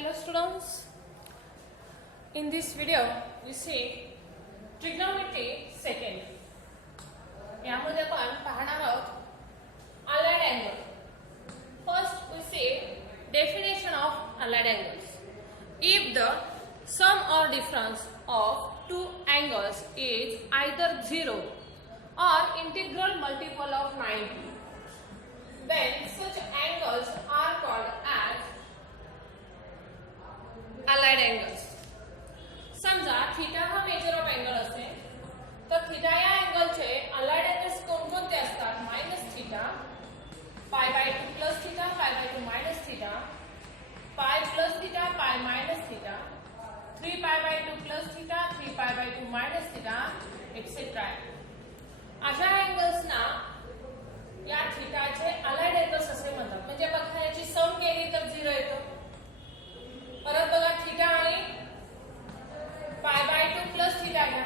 Hello students, in this video we see trigonometry second. यामध्ये आपण पाहणार आहोत allied angle. First we see definition of allied angles. If the sum or difference of two angles is either 0 or integral multiple of 90, then such angles are called as allied angles. समजा theta हा measure of angle असेल तर theta या अँगलचे allied angles कोणकोणते असतात? Minus theta, pi by 2 plus theta, pi by 2 minus theta, pi plus theta, pi minus theta, 3 pi by 2 plus theta, 3 pi by 2 minus theta, etcetera. अशा अँगल्सना या थीटाचे allied angles असे म्हणतात. म्हणजे बघा याची सम केली तर 0 येतो. परत बघा थीटा आणि पाय बाय 2 प्लस थीटा घ्या,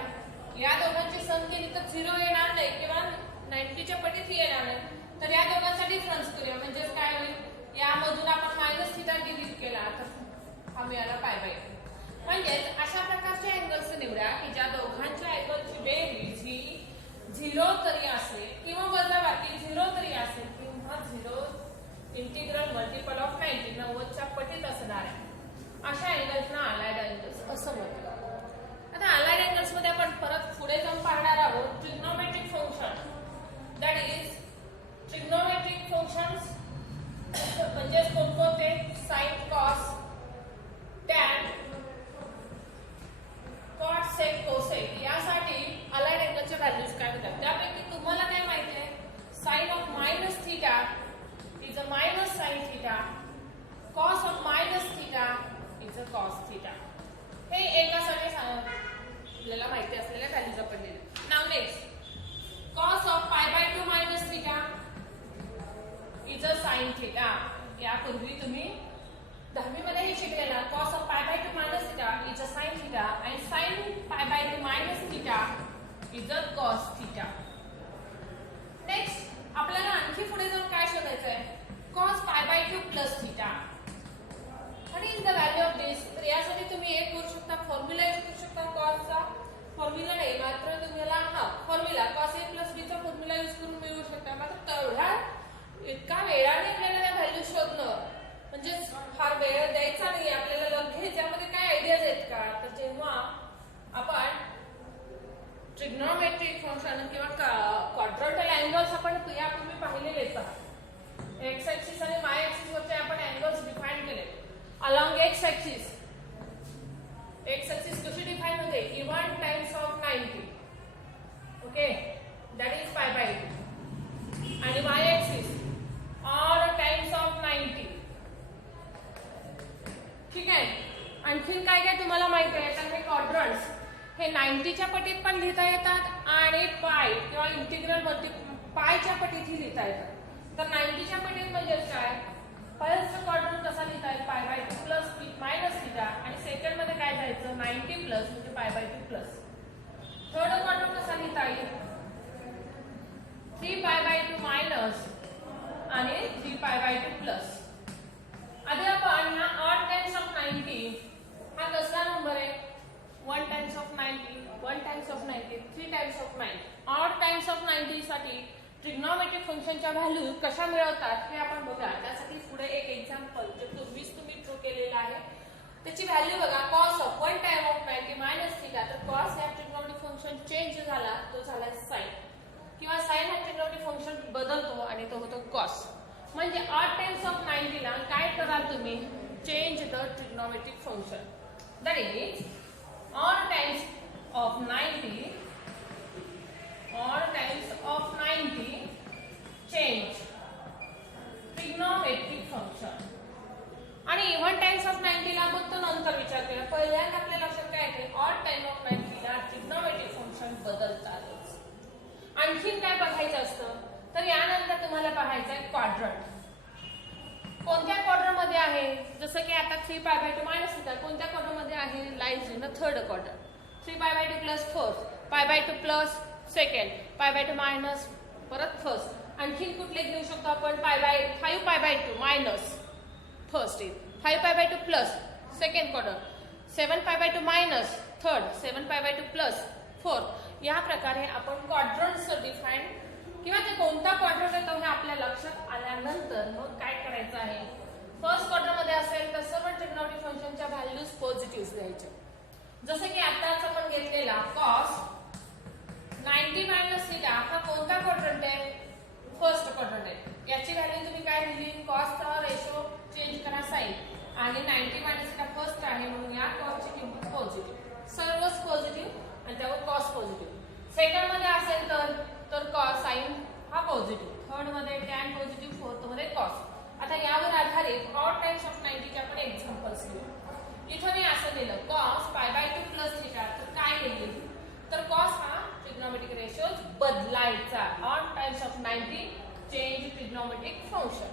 या दोघांची सम केली तर 0 येणार नाही किंवा 90 च्या पटीत येणार नाही. तर या दोघांचा डिफरन्स करूया. म्हणजे काय होईल, यामधून आपण मायनस थीटा डिलीट केला तर हा मिळाला पाय बाय 2. म्हणजेच अशा प्रकारचे अँगल्स निवडा की ज्या दोघांच्या अँगलची बेरीज ही 0 तरी असेल किंवा वजाबाकी 0 तरी असेल किंवा 0 इंटिग्रल मल्टिपल ऑफ 90 90 च्या पटीत असणार आहे. अशा अँगल्सना अलाइड अँगल्स असं म्हणतात. आता अलाइड अँगल्स मध्ये आपण परत पुढे जाऊन पाहणार आहोत trigonometric function. That is trigonometric functions म्हणजे कोणकोणते? Sine, cos, tan, cot, sec, cosec. यासाठी अलाइड अँगलच्या व्हॅल्यूज काय होतात? त्यापैकी तुम्हाला काय माहिती आहे? Sine of minus theta is a minus sine theta, cos of minus theta is a cos theta. हे एकासाठी आपल्याला माहिती असलेल्या व्हॅल्यूज आपण लिहिले. नाव next, cos of pi by 2 minus theta is a sine theta. यापूर्वी तुम्ही 10वी मध्ये हे शिकलेला. Cos of pi by 2 minus theta is a sine theta आणि sine pi by 2 minus theta is a cos theta. Next आपल्याला आणखी पुढे जाऊन काय शोधायचं आहे? Cos pi by 2 plus theta. What is the value of this? तर यासाठी तुम्ही एक करू शकता, फॉर्म्युला यूज करू शकता. कॉसचा फॉर्म्युला नाही, मात्र तुम्हाला formula cos a plus b चा फॉर्म्युला यूज करून मिळवू शकता. मात्र तेवढ्या इतका वेळाने आपल्याला त्या व्हॅल्यू शोधणं म्हणजे फार वेळ द्यायचा नाही आपल्याला. लगेच यामध्ये काय आयडियाज आहेत का? तर जेव्हा आपण ट्रिग्नोमेट्रिक फंक्शन किंवा क्वाड्रंटल अँगल्स आपण यापूर्वी पाहिलेलेच आहात. एक्स ऍक्सिस आणि वाय ऍक्सिस वरचे आपण अँगल्स डिफाइन केले. अलॉंग एक्स ऍक्सिस कशी डिफाइन होते? Even times of 90. Okay, that is पाय बाय 2. आणि Y axis odd times of 90. ठीक आहे. आणखीन काय काय तुम्हाला माहिती आहे? तर हे क्वाड्रंट्स हे 90 च्या पटीत पण लिहिता येतात आणि पाय किंवा इंटिग्रल मल्टी पायच्या पटीतही लिहिता येतात. तर 90 च्या पटीत म्हणजे काय? फर्स्ट क्वाड्रंट कसा लिहिता येईल? पाय बाय 2 प्लस मायनस थीटा. आणि सेकंड मध्ये काय जायचं? 90 प्लस म्हणजे पाय बाय 2 प्लस. थर्ड क्वाड्रंट कसा लिहिता येईल? 3 पाय बाय 2 मायनस आणि 3 पाय बाय 2 प्लस. आधी आपण हा ऑड टाइम्स ऑफ 90 हा कसला नंबर आहे? 1 times of 90, 1 times of 90, 3 times of 90. Odd times of 90 साठी ट्रिग्नोमेट्रिक फंक्शनच्या व्हॅल्यू कशा मिळवतात हे आपण बघा. त्यासाठी पुढे एक एक्झाम्पल जे पूर्वीच तुम्ही ड्रॉ केलेलं आहे त्याची व्हॅल्यू बघा. Cos of 1 time of 90 minus theta. तर कॉस या ट्रिग्नोमेट्रिक फंक्शन चेंज झाला, तो झाला साइन. किंवा साइन हा ट्रिग्नोमेट्रिक फंक्शन बदलतो आणि तो होतो कॉस. म्हणजे ऑड टाइम्स ऑफ 90 ला काय कराल तुम्ही? Change the trigonometric function. That is odd times of 90 change trigonometric function. आणि इव्हन टाइम्स ऑफ 90 ला मग तो नंतर विचार केला. पहिल्यांदा आपल्या लक्षात काय येते? ऑड टाइम ऑफ 90 ला ट्रिग्नोमेट्रिक फंक्शन बदलतातच. आणखीन काय बघायचं असतं? तर यानंतर तुम्हाला पाहायचं आहे क्वाड्रंट. कोणत्या क्वाड्रंट मध्ये आहे? जसं की आता 3 पाय बाय 2 मायनस थीटा कोणत्या क्वाड्रंट मध्ये आहे? Lies in the third quadrant. 3 pi by 2 plus fourth, पाय बाय 2 प्लस सेकंड, पाय बाय 2 मायनस परत फर्स्ट. आणखीन कुठले घेऊ शकतो आपण? 5 pi by 2 minus first is 5 pi by 2 plus second quadrant, 7π/2 minus third, 7π/2 plus fourth. या प्रकारे आपण क्वाड्रंट्स डिफाईन किंवा ते कोणता क्वाड्रंट आहे तो हे आपल्या लक्षात आल्यानंतर मग काय करायचं आहे. फर्स्ट क्वाड्रंट मध्ये असेल तर सर्व ट्रिग्नोमेट्रिक फंक्शनच्या व्हॅल्यूज पॉझिटिव्ह घ्यायच्या. जसे की आताच आपण घेतलेला cos 90 मायनस थिटा हा कोणता क्वाड्रंट आहे. फर्स्ट क्वाड्रंट आहे. याची व्हॅल्यू तुम्ही काय लिहिली. cos चा रेशो चेंज करा साइन आणि 90 मायनस थिटा फर्स्ट आहे म्हणून या cos ची किंमत पॉझिटिव्ह. सर्वच पॉझिटिव्ह आणि त्यावर cos पॉझिटिव्ह. सेकंड मध्ये असेल तर cos साइन हा पॉझिटिव्ह, थर्ड मध्ये tan पॉझिटिव्ह, फोर्थ मध्ये cos. आता यावर आधारित ऑड टाइम्स ऑफ 90 चे आपण एक्झाम्पल्स घेऊ. इथे मी असं लिहिलं cos π/2 प्लस थिटा. तर काय लिहिलं तर cos हा ट्रिग्नोमेट्रिक रेशोज बदलायचा. Odd times of 90 change trigonometric function.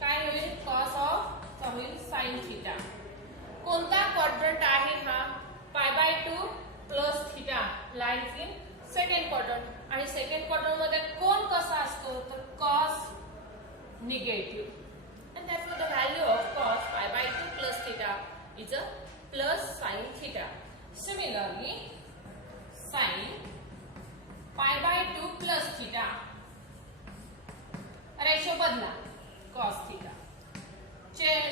काय होईल cos ऑफ होईल sin थिटा. कोणता क्वाड्रंट आहे हा. π/2 plus theta lies in second quadrant. आणि सेकंड क्वाड्रंट मध्ये कोण कसा असतो तर cos negative. And therefore the value of cos π/2 plus theta is a plus sin theta. Similarly, sin π/2 plus theta ratio बदला cos theta.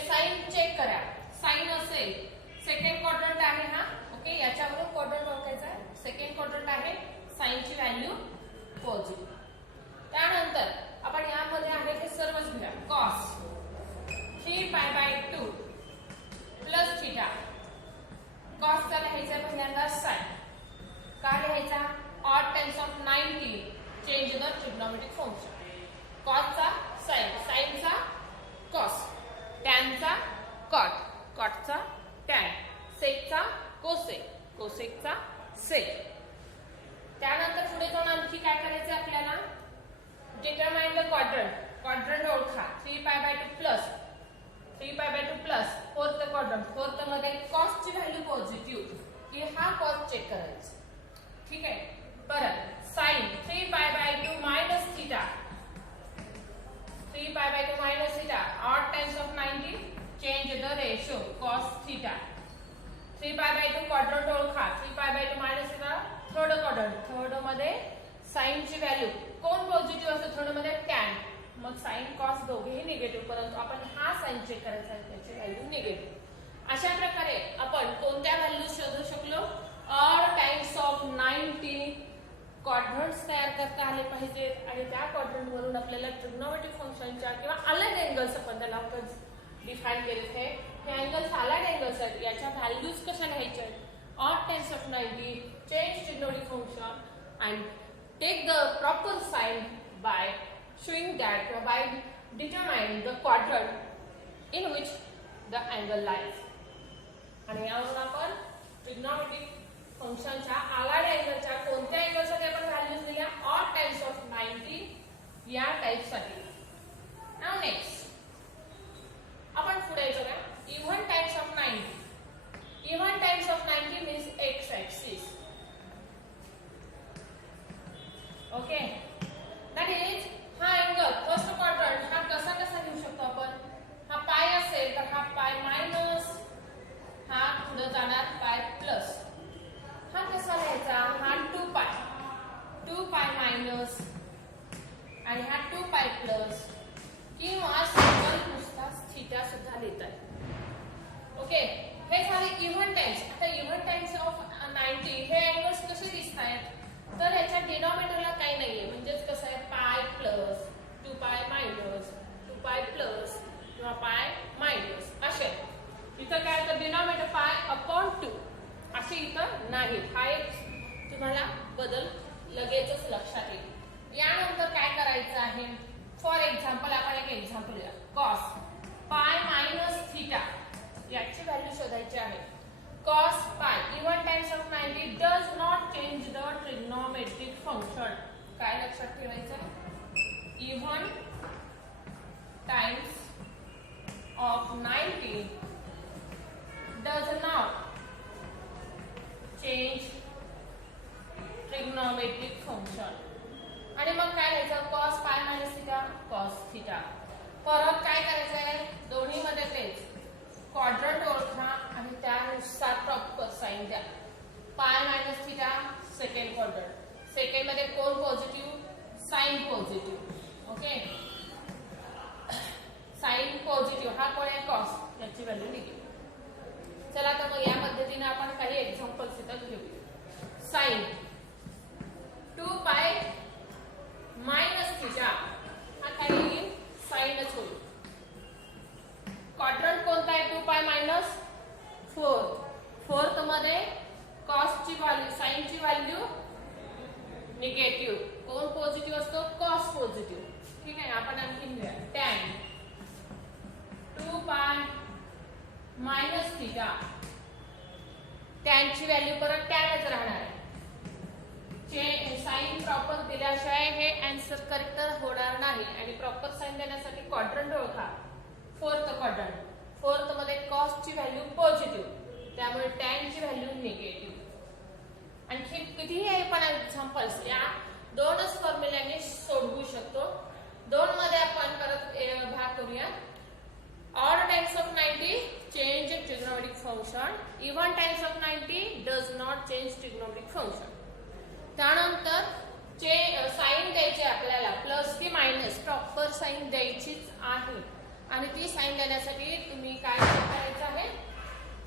साइन चेक करा. Sign असेल second quadrant आहे हा. ओके, याच्यावरून क्वाड्रंट ओळखायचा आहे. सेकंड क्वाड्रंट आहे. Sign ची व्हॅल्यू पॉझिटिव्ह. त्यानंतर आपण यामध्ये आहे ते सर्वच घ्या. cos 3π/2 plus theta. cos चा लिहायचा पहिल्यांदा sin. काय लिहायचा odd times of 90 change the trigonometric function. cos चा sin, sin चा cos, tan चा cot, cot चा tan, sec चा cosec, cosec चा sec. त्यानंतर पुढे जाऊन आणखी काय करायचे आपल्याला. Determine the quadrant. क्वाड्रंट ओळखा. 3π/2 plus 3π/2 plus fourth quadrant. Fourth मध्ये cos ची व्हॅल्यू पॉझिटिव्ह की हा cos चेक करायचा. ठीक आहे. परत sin 3π/2 minus theta. 3π/2 minus theta odd times of 90 change the ratio cos theta. 3π/2 quadrant ओळखा. 3π/2 minus theta third quadrant. Third मध्ये sin ची व्हॅल्यू कोण पॉझिटिव्ह असतो थर्ड मध्ये tan. मग sin cos दोघेही निगेटिव्ह, परंतु आपण हा साइन चेक करायचा आहे त्याची व्हॅल्यू निगेटिव्ह. अशा प्रकारे आपण कोणत्या व्हॅल्यू शोधू शकलो. ऑड टाइम्स ऑफ 90 क्वाड्रंट्स तयार करता आले पाहिजेत आणि त्या क्वाड्रंट वरून आपल्याला ट्रिग्नोमेट्रिक फंक्शनच्या किंवा अलाइड एंगल्स आपण त्याला डिफाइन केले थे. हे एंगल्स अलाइड एंगल्स आहेत. याच्या व्हॅल्यूज कशा लिहायच्या आहेत. Odd times of 90 change trigonometric function and take the proper sign by showing that by determining the quadrant in which the angle lies. आणि यावरून आपण ट्रिग्नोमेट्रिक फंक्शनच्या अलाइड एंगलच्या कोणत्या एंगलसाठी आपण व्हॅल्यूज दिल्या. ऑड टाइम्स ऑफ 90 या टाइप साठी. नाउ नेक्स्ट आपण पुढे जाऊया. Even times of 90. Even times of 90 means x axis. Okay, that is हा एंगल फर्स्ट क्वाड्रंट हा कसा घेऊ शकतो आपण. हा पाय असेल तर हा पाय मायनस, हा पुढे जाणार पाय प्लस. हा कसा लिहायचा. हा 2π मायनस आणि हा 2π प्लस किंवा सिंगल नुसता थिटा सुद्धा लिहितात. ओके, हे झाले इव्हन टाइम्स. आता इव्हन टाइम्स ऑफ 90 हे एंगल्स कसे दिसत आहेत तर ह्याच्या डिनॉमिनेटरला काही नाहीये. म्हणजेच कसं आहे पाय प्लस 2π मायनस 2π प्लस किंवा पाय मायनस असे. इथं काय तर डिनॉमिनेटर π/2 असे इथं नाही. हा एक तुम्हाला बदल लगेचच लक्षात येईल. यानंतर काय करायचं आहे. फॉर एक्झाम्पल आपण एक एक्झाम्पल घ्या. cos π मायनस थिटा याची व्हॅल्यू शोधायची आहे. cos π even times of 90 does not change the trigonometric function. काय लक्षात ठेवायचं. Even times of 90 does not change trigonometric function. आणि मग काय लिहायचं. cos π minus theta cos theta. परत काय करायचं आहे दोन्ही मध्ये तेच क्वाड्रंट ओळखा pi minus theta second quadrant. Second मध्ये कोण positive sine positive. Okay sine positive हा कोण आहे कॉस याची व्हॅल्यू निघेल. चला तर मग या पद्धतीने आपण काही एक्झाम्पल्स इथं घेऊ. साइन 2 पाय मायनस थिटा हा काय येईल साइनच होईल. क्वाड्रंट कोणता आहे 2 पाय मायनस फोर्थ मध्ये कॉस ची व्हॅल्यू साइन ची व्हॅल्यू निगेटिव्ह. कोण पॉझिटिव्ह असतो कॉस पॉझिटिव्ह. ठीक आहे आपण आणखी घेऊया tan 2 pi minus theta. Tan ची व्हॅल्यू परत टॅनच राहणार आहे. साइन प्रॉपर दिल्याशिवाय हे आन्सर करेक्ट होणार नाही. आणि प्रॉपर साइन देण्यासाठी क्वाड्रंट ओळखा. फोर्थ मध्ये कॉस ची व्हॅल्यू पॉझिटिव्ह त्यामुळे टॅन ची व्हॅल्यू निगेटिव्ह. आणखी कितीही पण एक्झाम्पल्स या दोनच फॉर्म्युल्याने सोडवू शकतो. दोन मध्ये आपण परत भाग करूया. Odd times of 90 change trigonometric function. Even times of 90 does not change trigonometric function. त्यानंतर साइन द्यायची आपल्याला प्लस की मायनस प्रॉपर साइन द्यायचीच आहे. आणि ती साइन देण्यासाठी तुम्ही काय करायचं आहे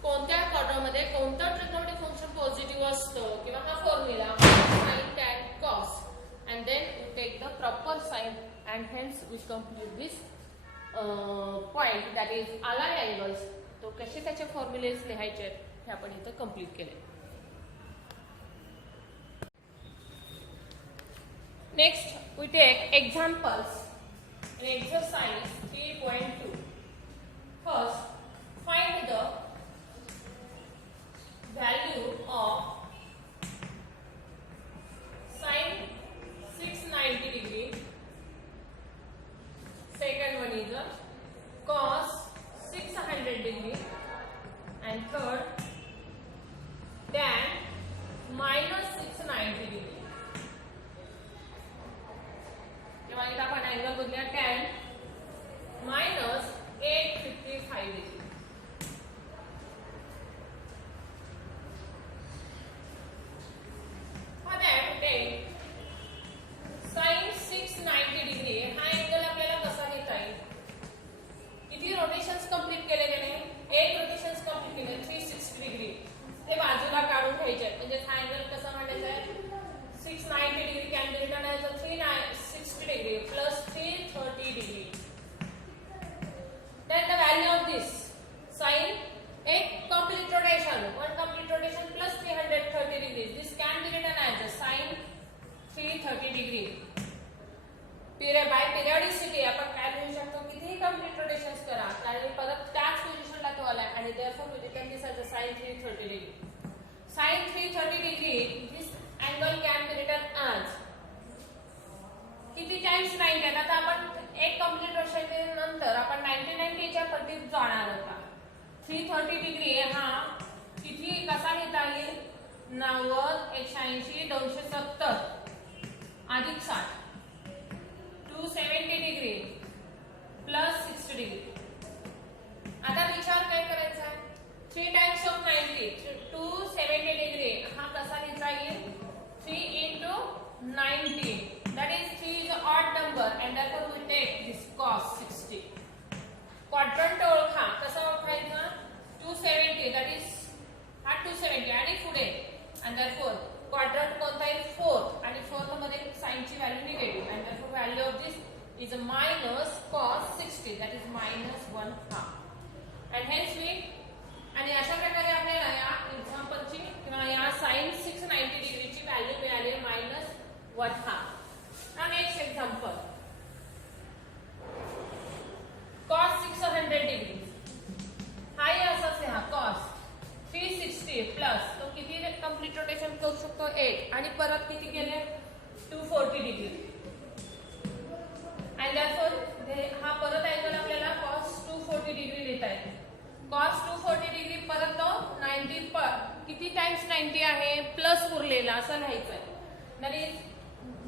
कोणत्या क्वाड्रंटमध्ये कोणतं ट्रिग्नोमेट्रिक फंक्शन पॉझिटिव्ह असतं किंवा हा formula sine tan cos and then we take the proper sine and hence we complete this point that is allied angles. तो कसे त्याचे फॉर्म्युलेज लिहायचे आहेत हे आपण इथं कंप्लीट केले. Next we take examples in exercise 3.2. First, find the value of sin 690 degree. Second one is cos 600 degree. And third, tan minus 690 degree. जेव्हा आपण अँगल बघूया tan minus 855 degree. For that take sin 690 degree. हा angle आपल्याला कसा घेता येईल. किती rotations complete केले गेले. एक रोटेशन्स कंप्लीट केले 360 डिग्री. ते बाजूला काढून घ्यायचे म्हणजे हा अँगल कसा मांडायचा आहे 690 degree can be written as 360 degree plus 330 degree. Then the value of this sin a complete rotation, one complete rotation plus 330 degrees. This can be written as a sin 330 degree. Period by periodicity आपण काय लिहू शकतो कितीही complete rotations करा कारण परत त्याच पोझिशनला तो आला आणि therefore we written this as a sin 330 degree. Sin 330 degree this angle can be written as किती टाइम्स 90. आता आपण एक कंप्लीट रोटेशन नंतर आपण 90 च्या पद्धतीत जाणार होता. 330 डिग्री हा किती कसा घेता येईल 90 180 270 अधिक 60 270 डिग्री प्लस 60 डिग्री. आता विचार काय करायचा 3 टाइम्स ऑफ 90 270 डिग्री हा कसा घेता येईल 3 into 90. That is 3 is an odd number and therefore we take this cos 60. Quadrant ओळखा कसा ओळखायचा 270 that is हा 270 आणि पुढे and therefore quadrant कोणता आहे 4 आणि 4th मध्ये sin ची value negative and therefore value of this is a minus cos 60 that is minus 1/2 and hence we आणि अशा प्रकारे आपल्याला या एक्झाम्पलची किंवा या sin 690 डिग्रीची व्हॅल्यू मिळाली -1/2. Now next example. Cos 600 degree. हाय असाच हा cos 360 प्लस तो किती कंप्लीट रोटेशन करू शकतो 8 आणि परत किती केले 240 डिग्री. आणि therefore हा परत अँगल आपल्याला cos 240 डिग्री देता येते. cos 240 डिग्री परत तो 90 किती टाइम्स 90 आहे प्लस उरलेला असं लिहायचं आहे. that is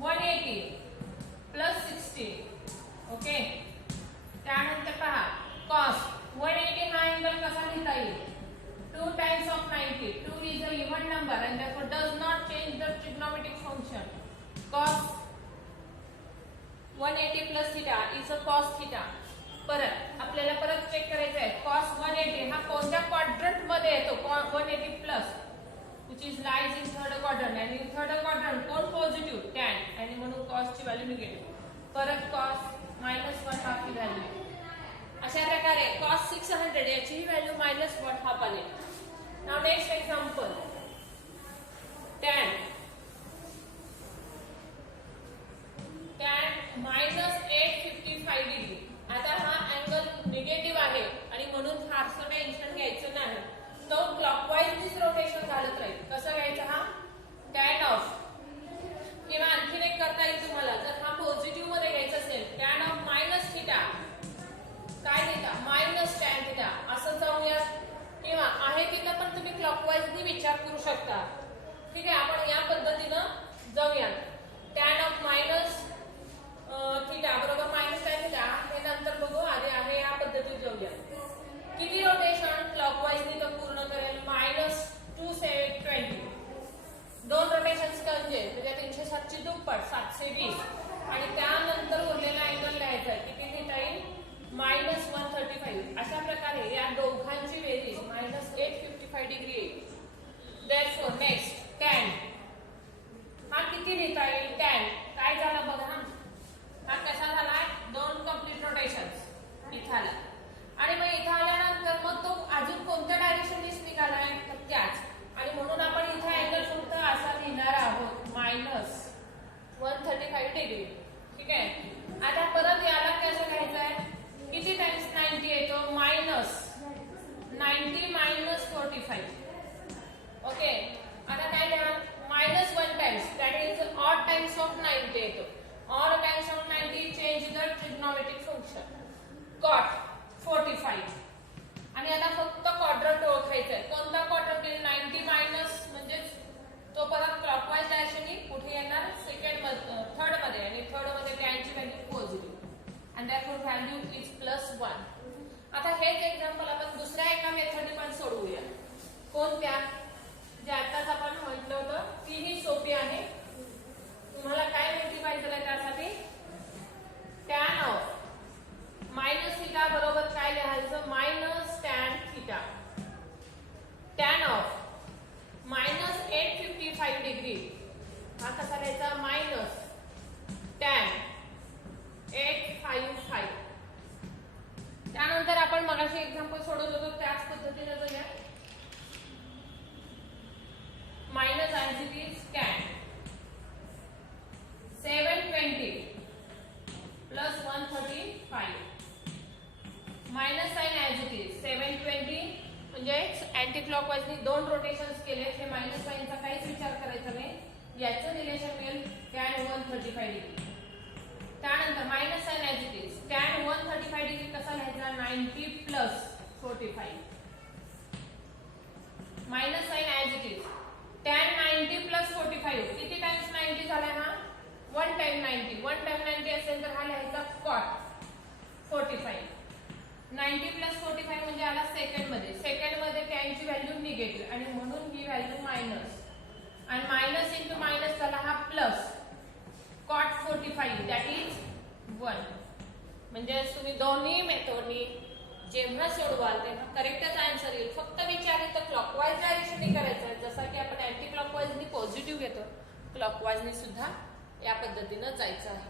180 plus 60. ओके त्यानंतर पहा cos 180 हा अँगल कसा लिहिता येईल 2 times of 90. 2 is a even number and therefore does not change the trigonometric function. Cos 180 plus theta is a cos theta. परत आपल्याला परत चेक करायचं आहे cos 180 हा कोणत्या क्वाड्रंट मध्ये येतो 180 plus which is lies in third quadrant and in third quadrant कोण पॉझिटिव्ह tan आणि म्हणून cos ची व्हॅल्यू निगेटिव्ह परत cos -1 हाफ ही व्हॅल्यू अशा प्रकारे cos 600 याची व्हॅल्यू -1 हाफ आली. Now next example tan -855 degree. आता हा अँगल निगेटिव्ह आहे आणि म्हणून फारसं टेन्शन घ्यायचं नाही. तो क्लॉकवाईज रोटेशन घालत राहील. कसं घ्यायचं हा tan ऑफ किंवा आणखीन एक करता येईल तुम्हाला जर हा पॉझिटिव्ह मध्ये घ्यायचा असेल tan ऑफ मायनस थिटा काय देता मायनस tan थिटा असं जाऊया किंवा आहे तिथं पण तुम्ही क्लॉकवाईजनी विचार करू शकता. ठीक आहे आपण या पद्धतीनं जाऊया. tan ऑफ मायनस थिटा बरोबर मायनस tan थिटा हे नंतर बघू आधी आहे या पद्धतीने जाऊया. किती रोटेशन क्लॉकवाईजनी तो पूर्ण करेल -220 दोन रोटेशन्स म्हणजे 360 ची दुप्पट 720 आणि त्यानंतर उरलेला अँगल लिहायचा किती थिटा येईल -135. अशा प्रकारे या दोघांची बेरीज -855 डिग्री येईल. देयरफॉर नेक्स्ट tan हा किती लिहिता येईल tan काय झाला बघा हा कसा झाला दोन कंप्लीट रोटेशन्स इथं आला आणि मग इथं आल्यानंतर मग तो अजून कोणत्या डायरेक्शनने निघालाय तर त्याच आणि म्हणून आपण इथं अँगल फक्त असा लिहिणार आहोत -135 डिग्री. ठीक आहे आता परत याला कसं घ्यायचं आहे किती टाइम्स 90 येतो -90 -45. ओके आता काय लिहा -1 times that is odd times of 90 येतो. Odd times of 90 change the trigonometric function cot 45 आणि आता फक्त क्वाड्रंट ओळखायचा आहे. कोणता क्वाड्रंट येईल 90 मायनस म्हणजे तो परत क्लॉकवाईज डायरेक्शननी कुठे येणार सेकंड मध्ये थर्ड मध्ये आणि थर्ड मध्ये tan ची value positive and therefore value is +1. आता हेच एक्झाम्पल आपण दुसऱ्या एका मेथडने पण सोडवूया. कोणत्या जे आताच आपण म्हटलं होतं तीही सोपी आहे. तुम्हाला काय माहिती पाहिजे त्यासाठी tan ऑफ मायनस थिटा बरोबर काय लिहायचं -tan theta. tan of -855 degree हा कसा लिहायचा -tan 855. त्यानंतर आपण मगाशी एक्झाम्पल सोडवत होतो त्याच पद्धतीने जाऊया. Minus as it is tan 720 plus 135 minus sine as it is 720 म्हणजे अँटी क्लॉकवाईजनी दोन रोटेशन्स केले हे मायनस साइनचा काहीच विचार करायचा नाही. याचं रिलेशन मिळेल tan 135 डिग्री. त्यानंतर minus sine as it is tan 135 degree कसा लिहायचा 90 plus 45 minus sine as it is tan 90 plus 45 किती टाइम्स 90 झाला हा 1 टाइम 90 असेल तर हा लिहायचा cot 45 90 plus 45 म्हणजे आला सेकंड मध्ये tan ची व्हॅल्यू निगेटिव्ह आणि म्हणून ही व्हॅल्यू मायनस आणि मायनस इंटू मायनस झाला हा प्लस cot 45 दॅट इज 1. म्हणजे तुम्ही दोन्ही मेथडनी जेव्हा सोडवाल तेव्हा करेक्टच आन्सर येईल. फक्त विचार तर क्लॉकवाईज डायरेक्शनने करायचं जसं की आपण अँटी क्लॉकवाईजनी पॉझिटिव्ह घेतो क्लॉकवाईजनी सुद्धा या पद्धतीनं जायचं आहे.